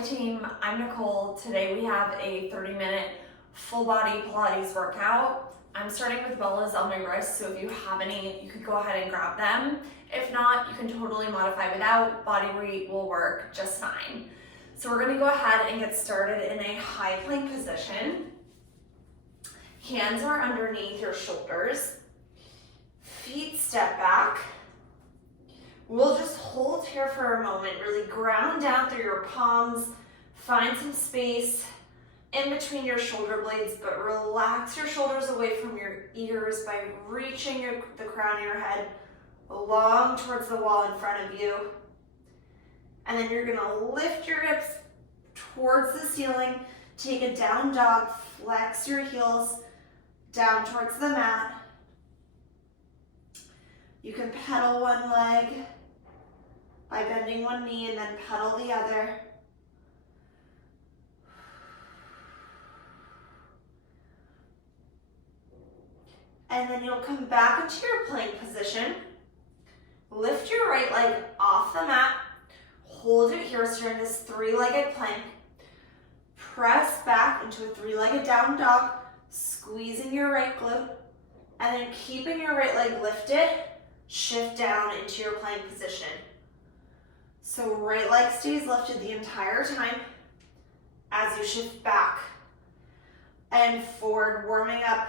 Hi team, I'm Nicole. Today we have a 30-minute full body Pilates workout. I'm starting with Bala's on my wrist, so if you have any, you could go ahead and grab them. If not, you can totally modify without. Body weight will work just fine. So we're gonna go ahead and get started in a high plank position. Hands are underneath your shoulders. Feet step back. We'll just hold here for a moment, really ground down through your palms, find some space in between your shoulder blades, but relax your shoulders away from your ears by reaching the crown of your head long towards the wall in front of you. And then you're gonna lift your hips towards the ceiling, take a down dog, flex your heels down towards the mat. You can pedal one leg by bending one knee and then pedal the other. And then you'll come back into your plank position. Lift your right leg off the mat. Hold it here so you're in this three-legged plank. Press back into a three-legged down dog, squeezing your right glute, and then keeping your right leg lifted, shift down into your plank position. So right leg stays lifted the entire time as you shift back and forward, warming up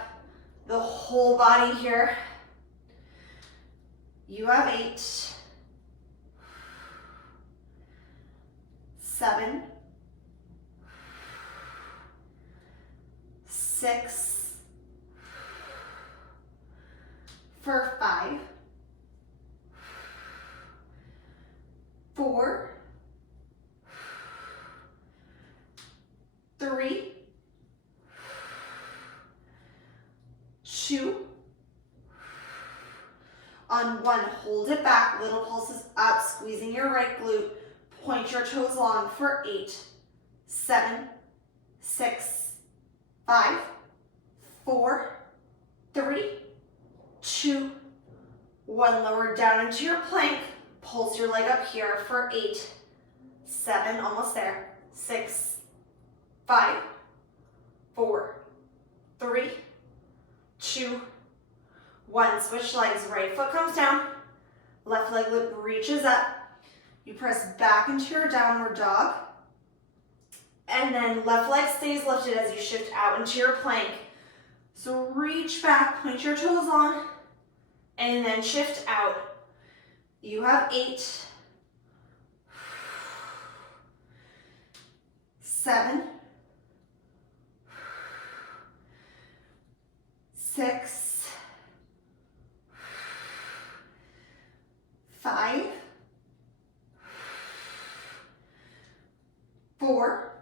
the whole body here. You have 8, 7, 6, for 5, 4, 3, 2, on 1, hold it back, little pulses up, squeezing your right glute, point your toes long for 8, 7, 6, 5, 4, 3, 2, 1, lower down into your plank, pulse your leg up here for 8, 7, almost there, 6, 5, 4, 3, 2, 1. Switch legs, right foot comes down, left leg loop reaches up. You press back into your downward dog, and then left leg stays lifted as you shift out into your plank. So reach back, point your toes on, and then shift out. You have 8, 7, 6, 5, 4,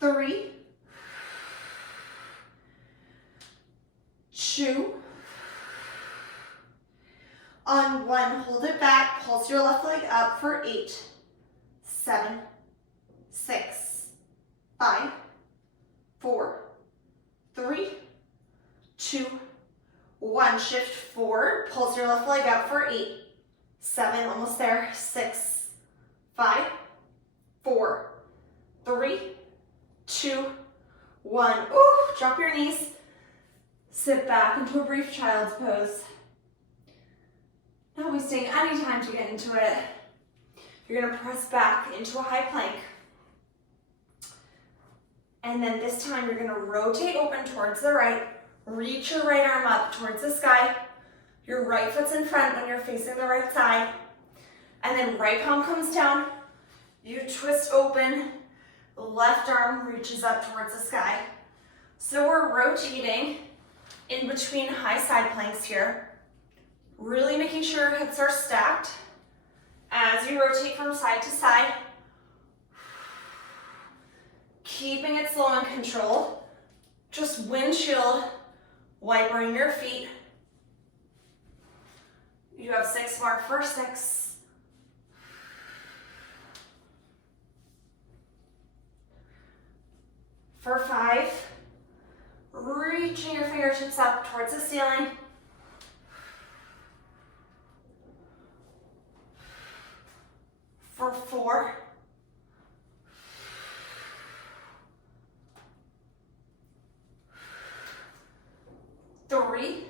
3, 2, on 1, hold it back, pulse your left leg up for 8, 7, 6, 5, 4, 3, 2, 1. Shift forward, pulse your left leg up for 8, 7, almost there, 6, 5, 4, 3, 2, 1. Ooh, drop your knees. Sit back into a brief child's pose. Not wasting any time to get into it. You're gonna press back into a high plank. And then this time you're gonna rotate open towards the right, reach your right arm up towards the sky. Your right foot's in front when you're facing the right side. And then right palm comes down. You twist open, the left arm reaches up towards the sky. So we're rotating in between high side planks here. Really making sure your hips are stacked as you rotate from side to side. Keeping it slow and controlled. Just windshield wipering your feet. You have 6 more for 6. For 5. Reaching your fingertips up towards the ceiling. 4, 3,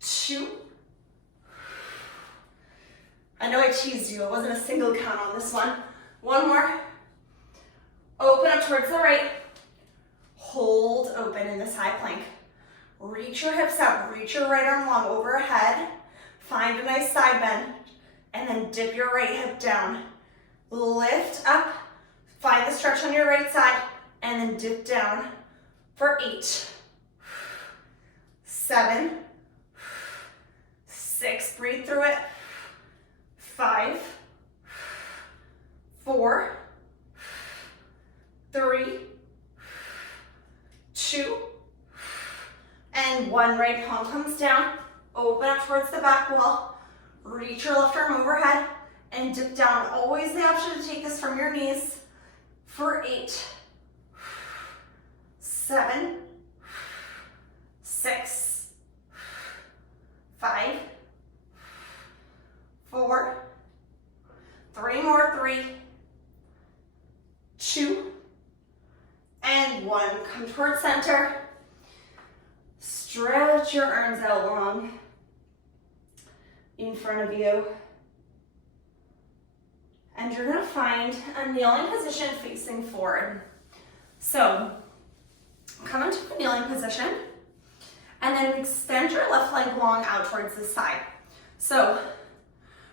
2. I know I teased you. It wasn't a single count on this one. One more. Open up towards the right. Hold open in this high plank. Reach your hips up. Reach your right arm long overhead. Find a nice side bend. And then dip your right hip down. Lift up. Find the stretch on your right side. And then dip down for 8, 7, 6. Breathe through it. 5, 4, 3, 2, and 1. Right palm comes down. Open up towards the back wall. Reach your left arm overhead and dip down. Always the option to take this from your knees for 8, 7, 6, 5, 4, 3 more, 3, 2, and 1. Come towards center. Stretch your arms out long in front of you. And you're gonna find a kneeling position facing forward. So come into a kneeling position and then extend your left leg long out towards the side. So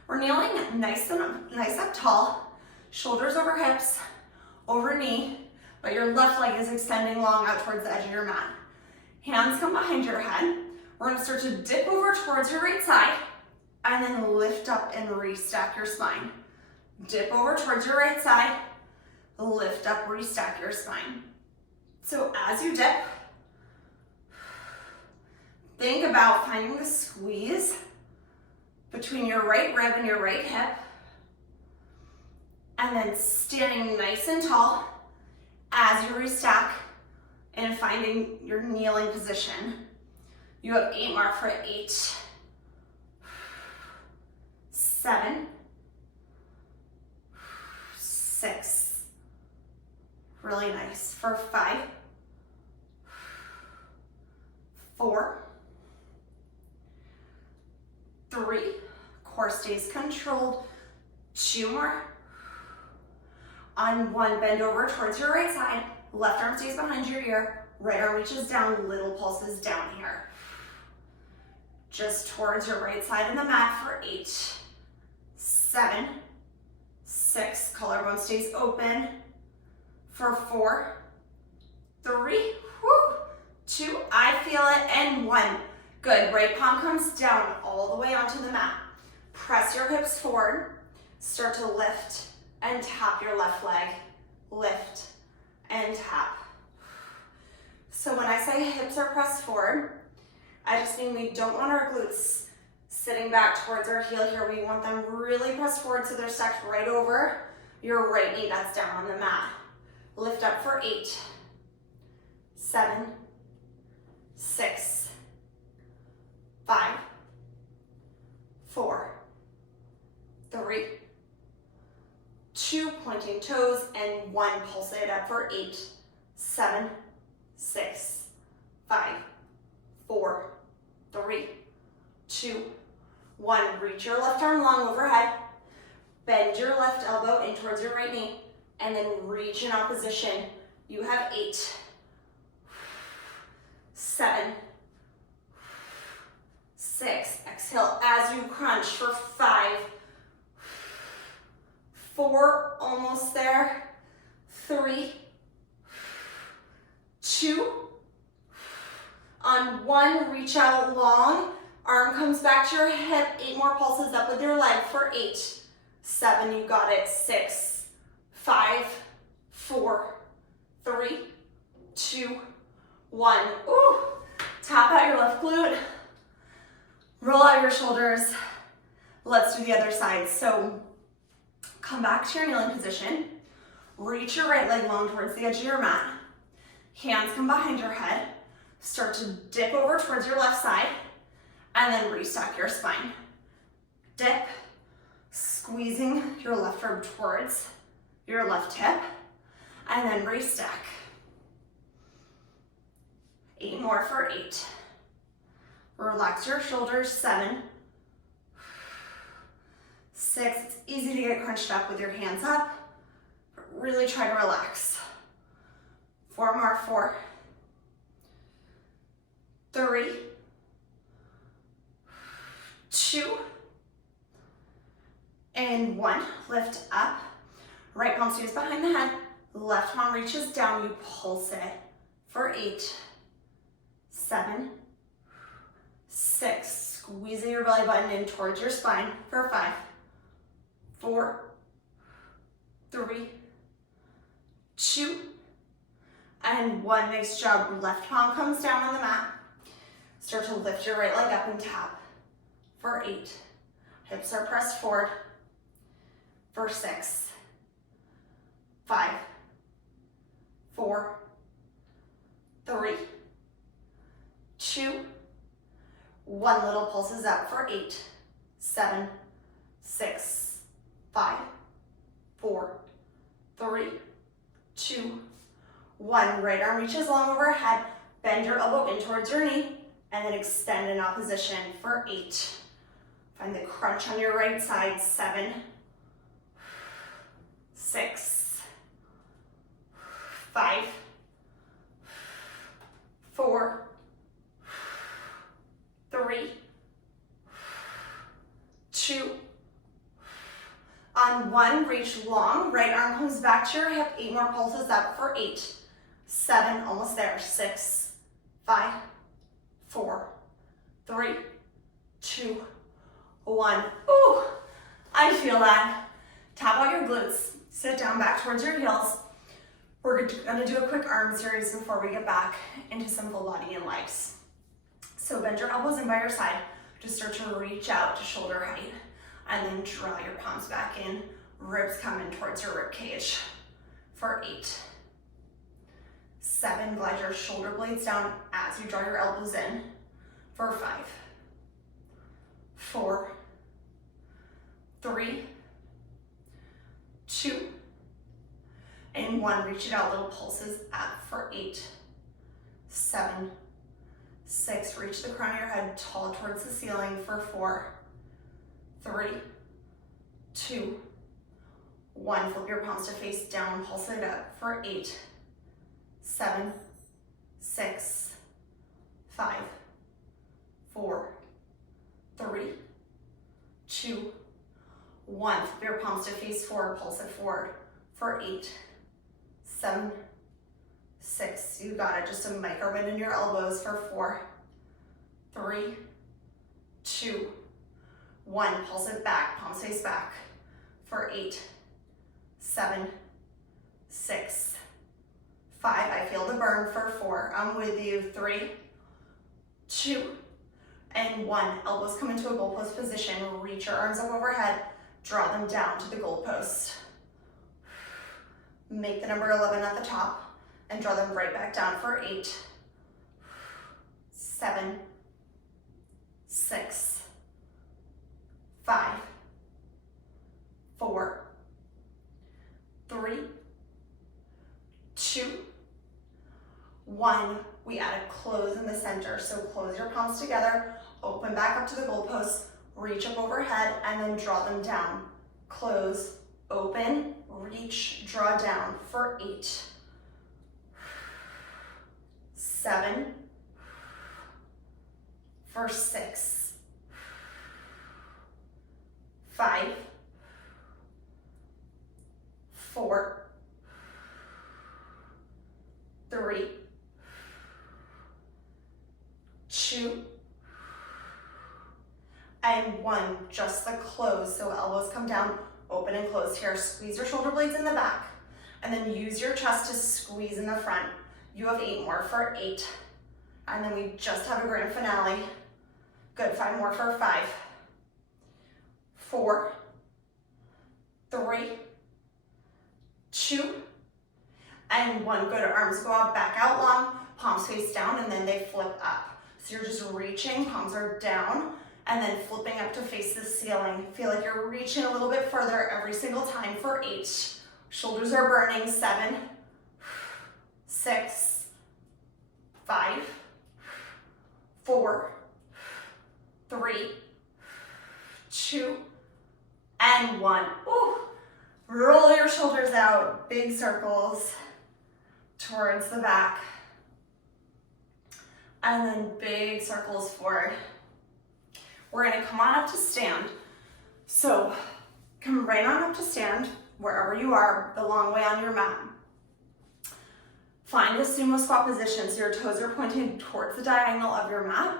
we're kneeling nice up tall, shoulders over hips, over knee, but your left leg is extending long out towards the edge of your mat. Hands come behind your head. We're gonna start to dip over towards your right side and then lift up and restack your spine. Dip over towards your right side, lift up, restack your spine. So as you dip, think about finding the squeeze between your right rib and your right hip, and then standing nice and tall as you restack and finding your kneeling position. You have 8 more for 8, 7, 6, really nice, for 5, 4, 3, core stays controlled, 2 more, on 1, bend over towards your right side, left arm stays behind your ear, right arm reaches down, little pulses down here. Just towards your right side of the mat for 8, 7, 6, collarbone stays open, for 4, 3, 2, I feel it, and 1. Good, right palm comes down all the way onto the mat. Press your hips forward, start to lift and tap your left leg, lift and tap. So when I say hips are pressed forward, I just mean we don't want our glutes sitting back towards our heel here. We want them really pressed forward so they're stacked right over your right knee that's down on the mat. Lift up for 8, 7, 6, 5, 4, 3, 2, pointing toes, and 1, pulsate up for 8, 7, 6, 5, 4, 3, 2, 1. Reach your left arm long overhead, bend your left elbow in towards your right knee, and then reach in opposition. You have 8, 7, 6, exhale as you crunch for 5, 4, almost there, 3, 2, on 1, reach out long, arm comes back to your hip, 8 more pulses up with your leg for 8, 7, you got it, 6, 5, 4, 3, 2, 1. Ooh, tap out your left glute, roll out your shoulders. Let's do the other side. So come back to your kneeling position, reach your right leg long towards the edge of your mat, hands come behind your head, start to dip over towards your left side, and then restack your spine. Dip, squeezing your left rib towards your left hip, and then restack. 8 more for 8. Relax your shoulders, 7, 6, it's easy to get crunched up with your hands up, but really try to relax. 4 more, 4, 3, 2, and 1. Lift up, right palm stays behind the head, left palm reaches down, you pulse it for 8, 7, 6, squeezing your belly button in towards your spine for 5, 4, 3, 2, and 1. Nice job. Left palm comes down on the mat. Start to lift your right leg up and tap for 8. Hips are pressed forward for 6, 5, 4, 3, 2, 1. Little pulses up for 8, 7, 6, 5, 4, 3, 2, 1. Right arm reaches long overhead. Bend your elbow in towards your knee and then extend in opposition for 8. Find the crunch on your right side. 7, 6, 5, 4, 3, 2. On 1, reach long. Right arm comes back to your hip. 8 more pulses up for 8, 7, almost there. 6, 5, 4, 3, 2, 1. Ooh, I feel that. Tap out your glutes. Sit down back towards your heels. We're gonna do a quick arm series before we get back into some full body and legs. So bend your elbows in by your side. Just start to reach out to shoulder height. And then draw your palms back in. Ribs come in towards your rib cage for 8, 7. Glide your shoulder blades down as you draw your elbows in for 5, 4, 3, 2, and 1. Reach it out. Little pulses up for 8, 7, 6. Reach the crown of your head tall towards the ceiling for 4, 3, 2, 1. Flip your palms to face down, pulse it up for 8, 7, 6, 5, 4, 3, 2, 1. Flip your palms to face forward, pulse it forward for 8, 7, 6. You got it. Just a micro bend in your elbows for 4, 3, 2, 1. Pulse it back, palms face back for 8, 7, 6, 5. I feel the burn for 4. I'm with you. 3, 2, and 1. Elbows come into a goalpost position. Reach your arms up overhead. Draw them down to the goalpost. Make the number 11 at the top and draw them right back down for 8, 7, 6, 5, 4, 3, 2, 1. We add a close in the center. So close your palms together, open back up to the goalpost, reach up overhead, and then draw them down. Close, open, reach, draw down for 8, 7, for 6, 5, 4, 3, 2, and 1. Just the close. So elbows come down, open and close here. Squeeze your shoulder blades in the back, and then use your chest to squeeze in the front. You have 8 more for 8. And then we just have a grand finale. Good. 5 more for 5, 4, 3, 2, and 1. Good. Arms go out, back out long, palms face down, and then they flip up. So you're just reaching, palms are down, and then flipping up to face the ceiling. Feel like you're reaching a little bit further every single time for 8. Shoulders are burning. 7, 6, 5, 4, 3, 2, and 1. Woo. Roll your shoulders out, big circles towards the back. And then big circles forward. We're gonna come on up to stand. So come right on up to stand, wherever you are, the long way on your mat. Find the sumo squat position, so your toes are pointing towards the diagonal of your mat.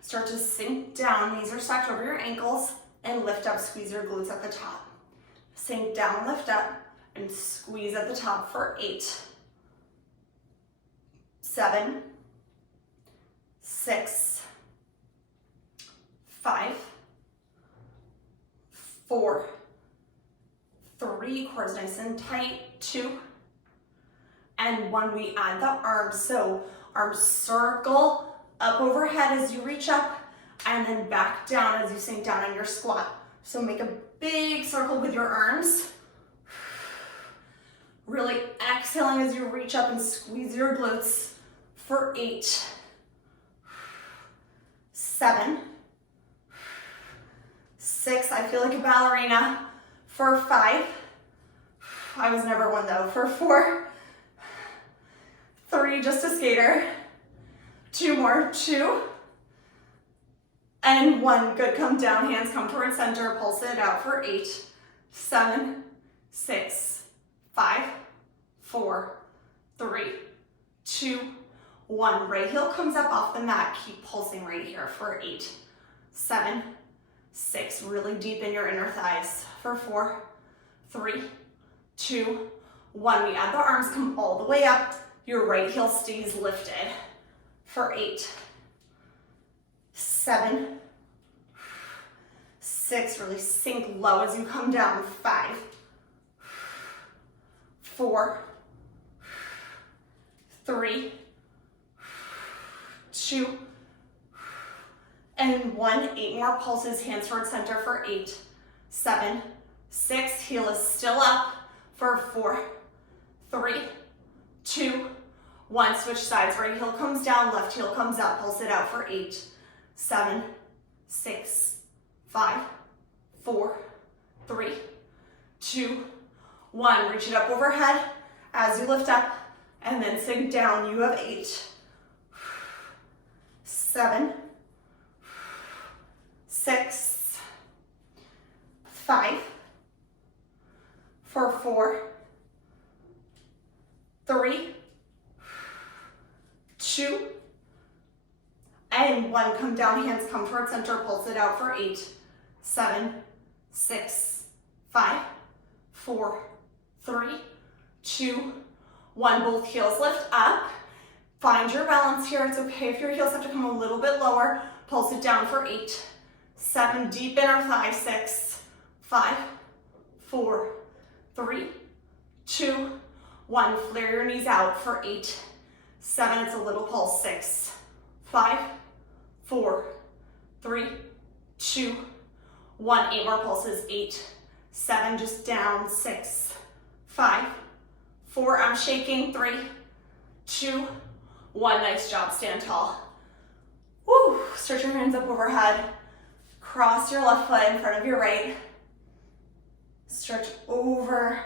Start to sink down, knees are stacked over your ankles, and lift up, squeeze your glutes at the top. Sink down, lift up, and squeeze at the top for 8, 7, 6, 5, 4, 3, cores nice and tight, 2, and 1. We add the arms, so arms circle up overhead as you reach up, and then back down as you sink down on your squat. So make a big circle with your arms. Really exhaling as you reach up and squeeze your glutes for 8, 7, 6, I feel like a ballerina, for 5, I was never one though, for 4, 3, just a skater, 2 more, 2, and 1, good, come down, hands come towards center, pulse it out for 8, 7, 6, 5, 4, 3, 2, 1, right heel comes up off the mat, keep pulsing right here for 8, 7, 6, really deep in your inner thighs for 4, 3, 2, 1, we add the arms, come all the way up, your right heel stays lifted for 8, 7, 6, really sink low as you come down, 5, 4, 3, 2, and 1, 8 more pulses, hands towards center for 8, 7, 6, heel is still up for 4, 3, 2, 1, switch sides, right heel comes down, left heel comes up, pulse it out for 8, 7, 6, 5, 4, 3, 2, 1, reach it up overhead as you lift up, and then sink down, you have 8, 7, 6, 5, for 4, 3, 2, and 1, come down, hands come towards center, pulse it out for 8, 7, 6, 5, 4, 3, 2, 1, both heels lift up, find your balance here, it's okay if your heels have to come a little bit lower, pulse it down for 8, 7, deep inner thigh, 6, 5, 4, 3, 2, 1, flare your knees out for 8, 7, it's a little pulse, 6, 5, 4, 3, 2, 1, 8 more pulses, 8, 7, just down, 6, 5, 4, I'm shaking, 3, 2, 1, nice job, stand tall. Woo, stretch your hands up overhead, cross your left foot in front of your right, stretch over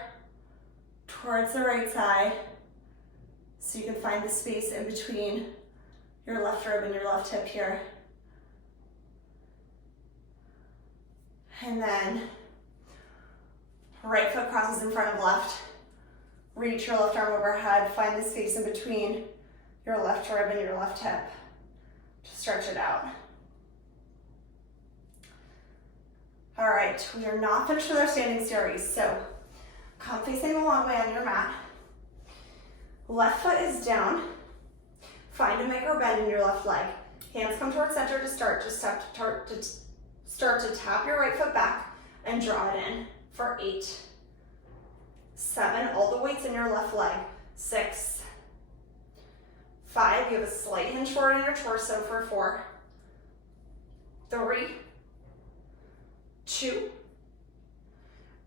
towards the right side so you can find the space in between your left rib and your left hip here. And then right foot crosses in front of left. Reach your left arm overhead, find the space in between your left rib and your left hip. Just stretch it out. All right, we are not finished with our standing series, so come facing the long way on your mat. Left foot is down. Find a micro bend in your left leg. Hands come towards center to start. Just start to tap your right foot back and draw it in for 8, 7, all the weights in your left leg, 6, 5, you have a slight hinge forward in your torso for 4, 3, 2,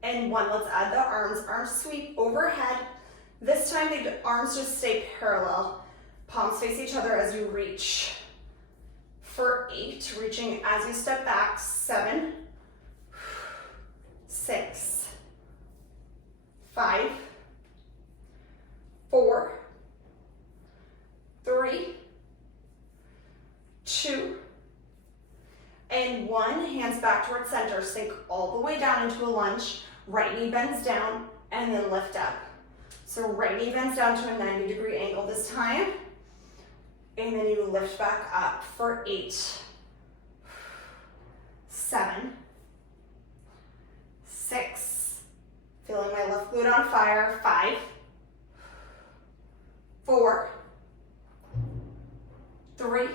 and 1. Let's add the arms. Arms sweep overhead. This time the arms just stay parallel. Palms face each other as you reach. For 8, reaching as you step back. 7, 6, 5, 4, 3, 2, and 1. Hands back towards center. Sink all the way down into a lunge. Right knee bends down and then lift up. So right knee bends down to a 90-degree angle this time. And then you lift back up for 8, 7, 6, feeling my left glute on fire, 5, 4, 3,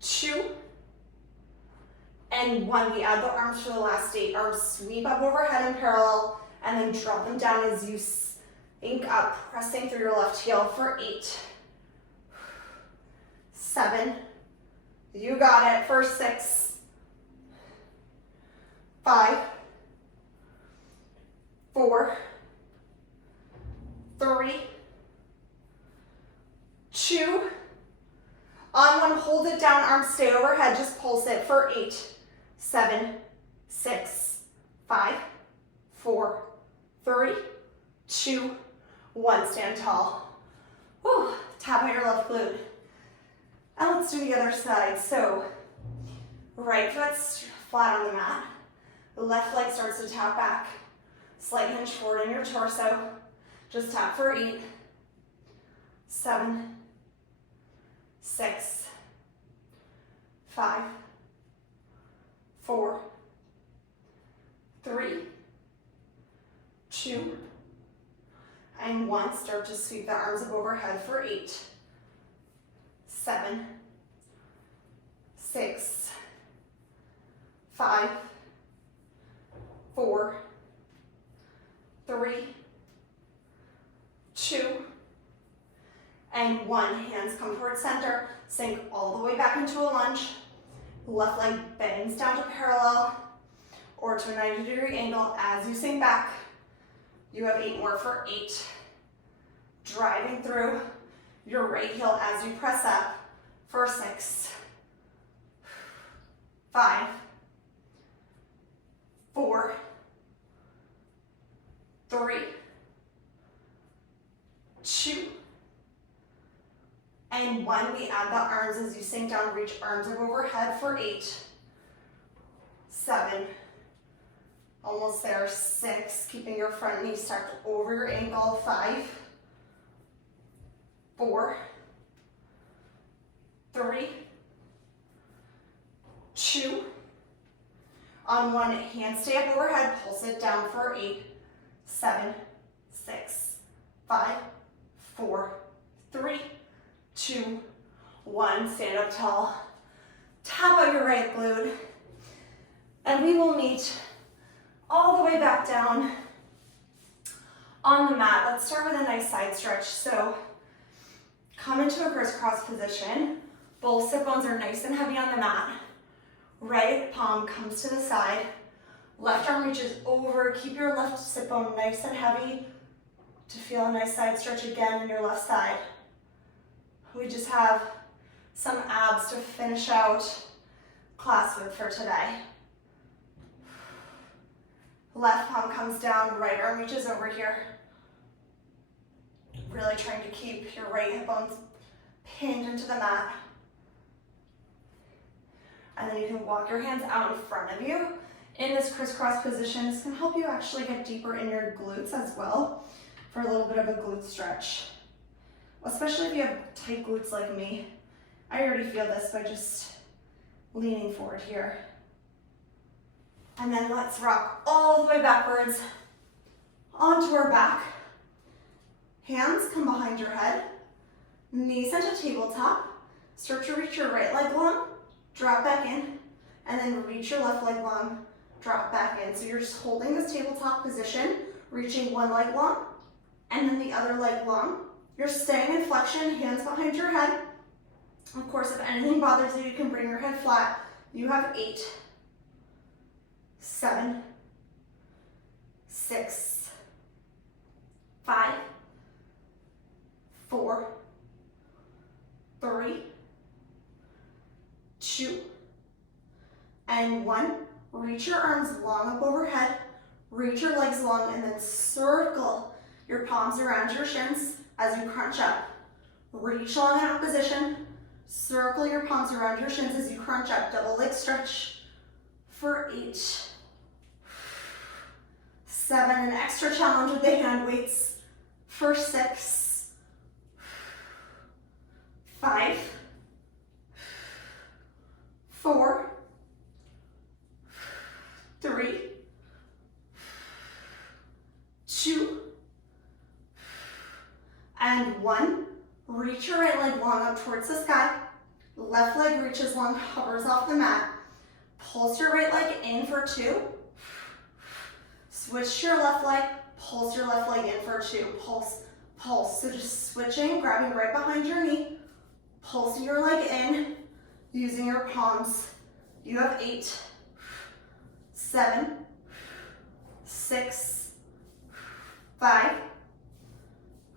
2, and 1. We add the arms for the last 8. Arms sweep up overhead in parallel and then drop them down as you sink up, pressing through your left heel for 8, 7, you got it, for 6, 5, 4, 3, 2, on 1, hold it down, arms stay overhead, just pulse it for 8, 7, 6, 5, 4, 3, 2, 1, stand tall. Whew. Tap out your left glute. And let's do the other side. So, right foot's flat on the mat. The left leg starts to tap back. Slight hinge forward in your torso. Just tap for 8, 7, 6, 5, 4, 3, 2, and 1. Start to sweep the arms up overhead for 8, 7, 6, 5, 4, 3, 2, and 1. Hands come towards center. Sink all the way back into a lunge. Left leg bends down to parallel or to a 90-degree angle as you sink back. You have 8 more for 8. Driving through your right heel as you press up for 6, 5, 4, 3, 2, and 1. We add the arms as you sink down, reach arms up overhead for 8, 7, almost there, 6, keeping your front knee stacked over your ankle, 5, 4, 3, 2, on 1, hand stay up overhead, pulse it down for 8, 7, 6, 5, 4, 3, 2, 1, stand up tall. Tap out your right glute, and we will meet all the way back down on the mat. Let's start with a nice side stretch. So come into a crisscross position. Both sit bones are nice and heavy on the mat. Right palm comes to the side. Left arm reaches over. Keep your left sit bone nice and heavy to feel a nice side stretch again in your left side. We just have some abs to finish out class with for today. Left palm comes down, right arm reaches over here. Really trying to keep your right hip bones pinned into the mat. And then you can walk your hands out in front of you in this crisscross position. This can help you actually get deeper in your glutes as well for a little bit of a glute stretch. Especially if you have tight glutes like me. I already feel this by just leaning forward here. And then let's rock all the way backwards onto our back. Hands come behind your head. Knees into tabletop. Start to reach your right leg long, drop back in, and then reach your left leg long, drop back in. So you're just holding this tabletop position, reaching one leg long, and then the other leg long, You're staying in flexion, hands behind your head. Of course, if anything bothers you, you can bring your head flat. You have 8, 7, 6, 5, 4, 3, 2, and 1. Reach your arms long up overhead. Reach your legs long and then circle your palms around your shins as you crunch up. Reach long in opposition. Circle your palms around your shins as you crunch up. Double leg stretch for 8, 7, an extra challenge with the hand weights for 6, 5, 4, 3, 2, and 1. Reach your right leg long up towards the sky. Left leg reaches long, hovers off the mat. Pulse your right leg in for 2. Switch to your left leg, pulse your left leg in for 2. Pulse, pulse. So just switching, grabbing right behind your knee, pulsing your leg in, using your palms. You have 8, 7, 6, 5,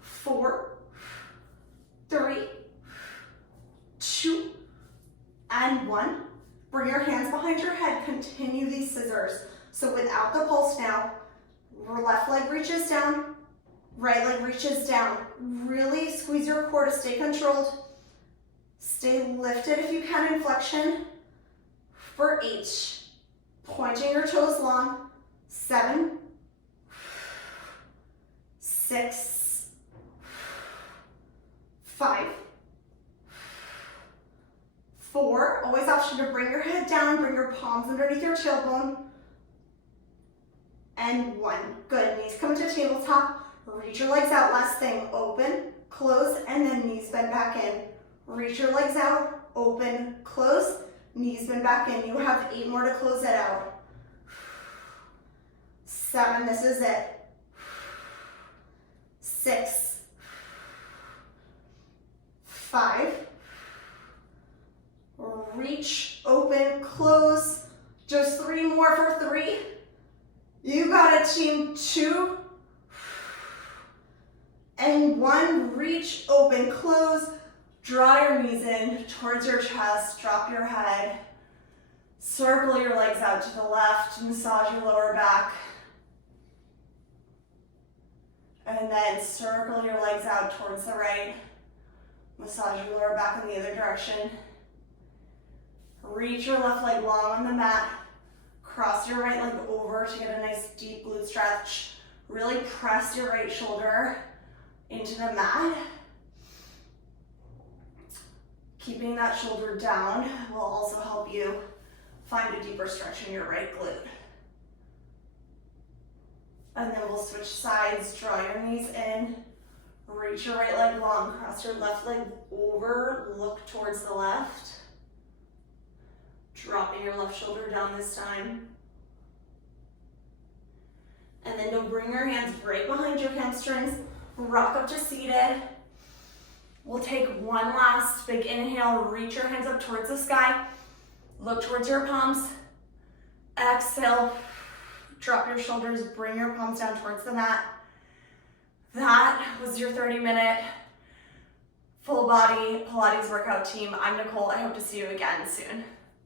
4, 3, 2, and 1. Bring your hands behind your head. Continue these scissors. So without the pulse now, left leg reaches down, right leg reaches down. Really squeeze your core to stay controlled. Stay lifted if you can in flexion for 8. Pointing your toes long. 7, 6, 5, 4. Always option to bring your head down, bring your palms underneath your tailbone. And 1. Good. Knees come to tabletop. Reach your legs out. Last thing. Open, close, and then knees bend back in. Reach your legs out. Open, close, knees bend back in. You have 8 more to close it out. 7. This is it. 6, 5. Reach, open, close. Just 3 more for 3. You got it, team. 2 and 1. Reach, open, close. Draw your knees in towards your chest. Drop your head. Circle your legs out to the left. Massage your lower back. And then circle your legs out towards the right. Massage your lower back in the other direction. Reach your left leg long on the mat. Cross your right leg over to get a nice deep glute stretch. Really press your right shoulder into the mat. Keeping that shoulder down will also help you find a deeper stretch in your right glute. And then we'll switch sides. Draw your knees in. Reach your right leg long. Cross your left leg over. Look towards the left. Dropping your left shoulder down this time. And then you'll bring your hands right behind your hamstrings. Rock up to seated. We'll take one last big inhale. Reach your hands up towards the sky. Look towards your palms. Exhale. Drop your shoulders. Bring your palms down towards the mat. That was your 30-minute full body Pilates workout, team. I'm Nicole. I hope to see you again soon.